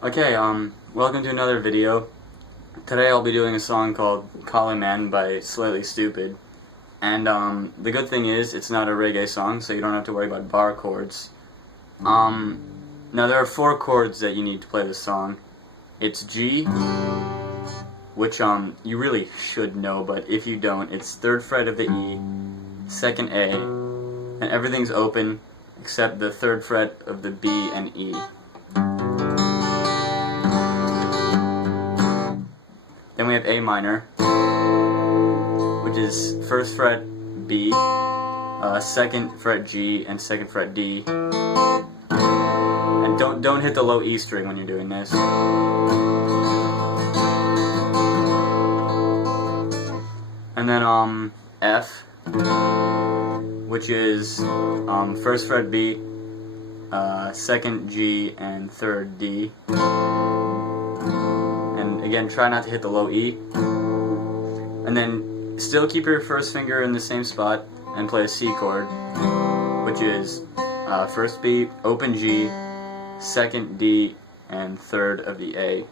Okay, welcome to another video. Today I'll be doing a song called Collie by Slightly Stupid. And, the good thing is, it's not a reggae song, so you don't have to worry about bar chords. Now there are 4 chords that you need to play this song. It's G, which, you really should know, but if you don't, it's 3rd fret of the E, 2nd A, and everything's open except the 3rd fret of the B and E. Then we have A minor, which is 1st fret B, 2nd fret G, and 2nd fret D. And don't hit the low E string when you're doing this. And then F, which is 1st fret B, 2nd G, and 3rd D. And again, try not to hit the low E. And then still keep your first finger in the same spot and play a C chord, which is 1st B, open G, 2nd D, and 3rd of the A.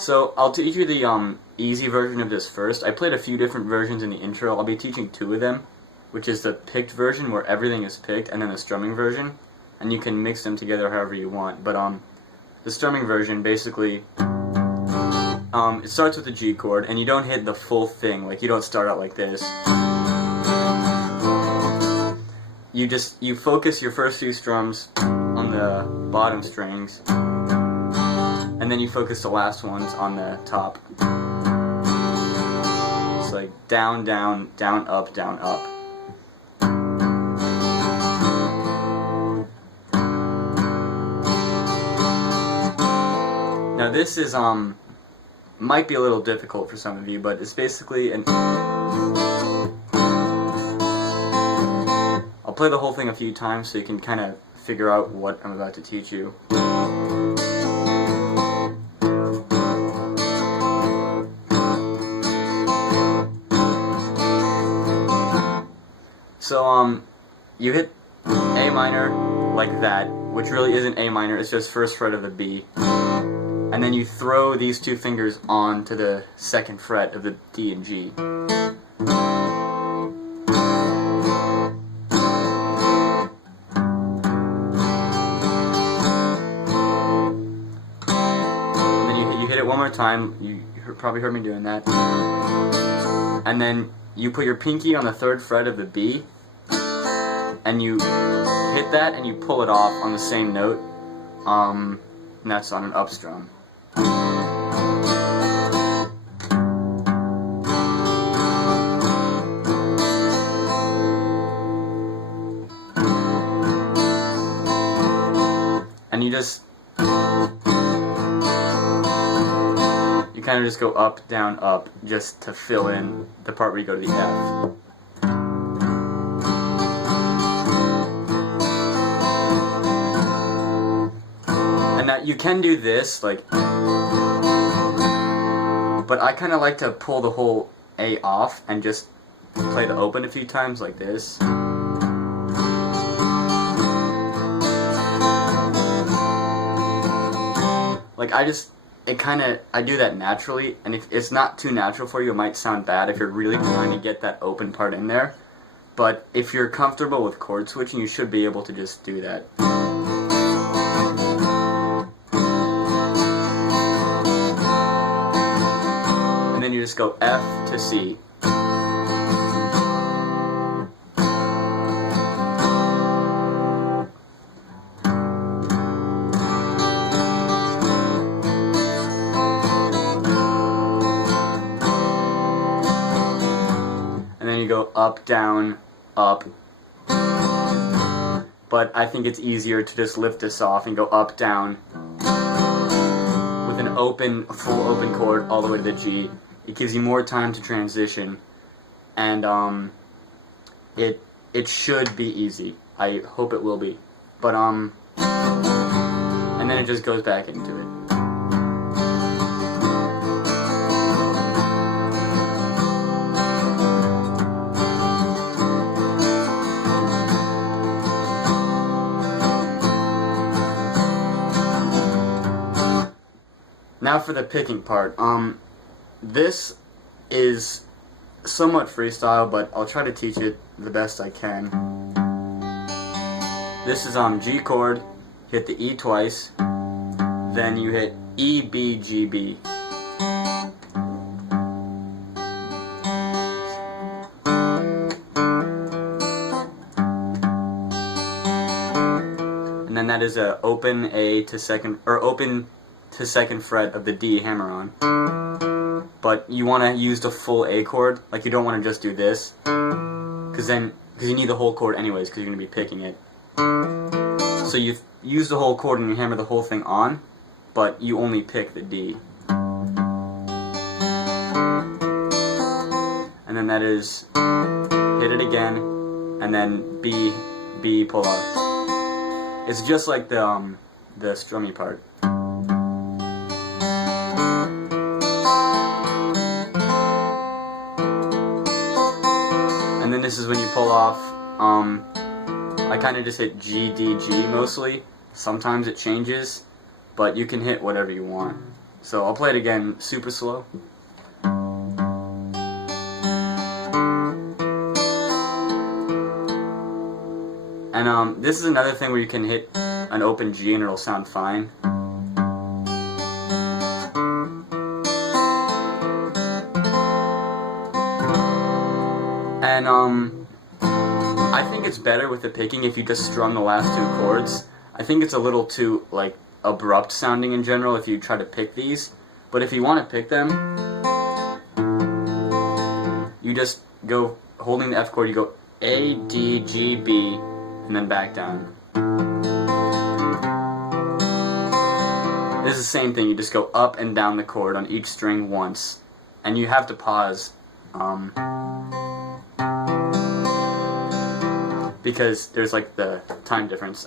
So I'll teach you the easy version of this first. I played a few different versions in the intro. I'll be teaching 2 of them, which is the picked version where everything is picked, and then the strumming version, and you can mix them together however you want. But the strumming version basically it starts with the G chord, and you don't hit the full thing. Like, you don't start out like this. You focus your first few strums on the bottom strings, and then you focus the last ones on the top. It's like down, down, down, up, down, up. Now this is, might be a little difficult for some of you, but it's basically an... I'll play the whole thing a few times so you can kind of figure out what I'm about to teach you. So, you hit A minor like that, which really isn't A minor, it's just 1st fret of the B. And then you throw these 2 fingers onto the 2nd fret of the D and G. And then you hit it one more time, you probably heard me doing that. And then you put your pinky on the 3rd fret of the B, and you hit that and you pull it off on the same note, and that's on an up strum. And you kind of just go up, down, up, just to fill in the part where you go to the F. And now you can do this, like, but I kind of like to pull the whole A off and just play the open a few times like this. Like, I do that naturally, and if it's not too natural for you, it might sound bad if you're really trying to get that open part in there. But if you're comfortable with chord switching, you should be able to just do that. And then you just go F to C. And then you go up, down, up. But I think it's easier to just lift this off and go up, down, with an open, full open chord all the way to the G. It gives you more time to transition, and it should be easy. I hope it will be. But and then it just goes back into it. Now for the picking part. This is somewhat freestyle, but I'll try to teach it the best I can. This is G chord, hit the E twice, then you hit E, B, G, B. And then that is a open A to second, or open to second fret of the D hammer-on. But you want to use the full A chord, like you don't want to just do this, because you need the whole chord anyways, because you're going to be picking it. So you use the whole chord and you hammer the whole thing on, but you only pick the D. And then that is hit it again, and then B, B, pull out. It's just like the strummy part. And then this is when you pull off. I kind of just hit G, D, G mostly. Sometimes it changes, but you can hit whatever you want. So I'll play it again super slow. And this is another thing where you can hit an open G and it'll sound fine. And I think it's better with the picking if you just strum the last two chords. I think it's a little too like abrupt sounding in general if you try to pick these. But if you want to pick them, you just go holding the F chord, you go A, D, G, B, and then back down. This is the same thing, you just go up and down the chord on each string once. And you have to pause. Because there's like the time difference.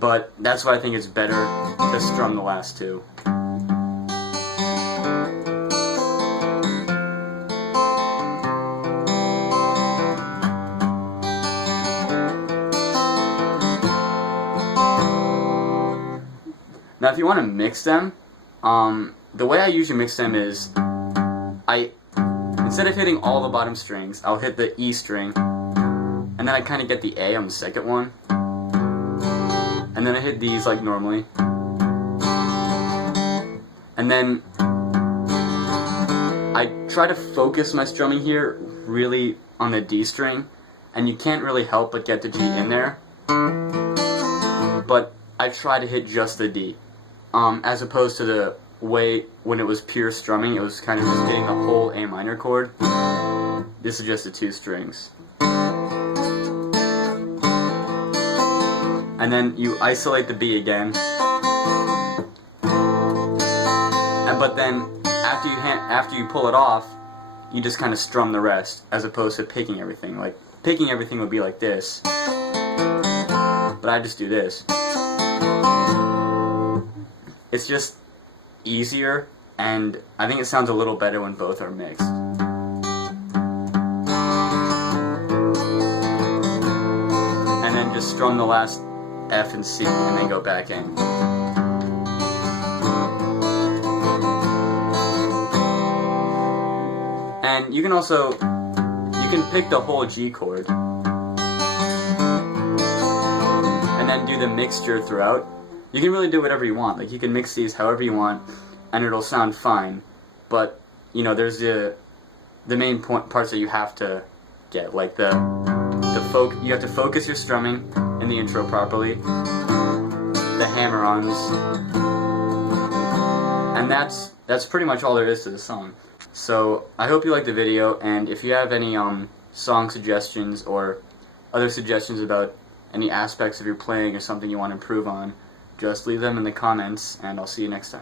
But that's why I think it's better to strum the last two. Now if you want to mix them, the way I usually mix them is instead of hitting all the bottom strings, I'll hit the E string, and then I kind of get the A on the second one, and then I hit these like normally, and then I try to focus my strumming here really on the D string, and you can't really help but get the G in there, but I try to hit just the D, as opposed to the way when it was pure strumming, it was kind of just hitting the whole A minor chord. This is just the two strings. And then you isolate the B again. But then after you pull it off, you just kind of strum the rest, as opposed to picking everything. Like picking everything would be like this, but I just do this. It's just easier, and I think it sounds a little better when both are mixed. And then just strum the last F and C, and then go back in. And you can pick the whole G chord, and then do the mixture throughout. You can really do whatever you want. Like you can mix these however you want, and it'll sound fine. But you know, there's the main parts that you have to get, like you have to focus your strumming in the intro properly, the hammer-ons, and that's pretty much all there is to the song. So I hope you liked the video, and if you have any song suggestions or other suggestions about any aspects of your playing or something you want to improve on, just leave them in the comments, and I'll see you next time.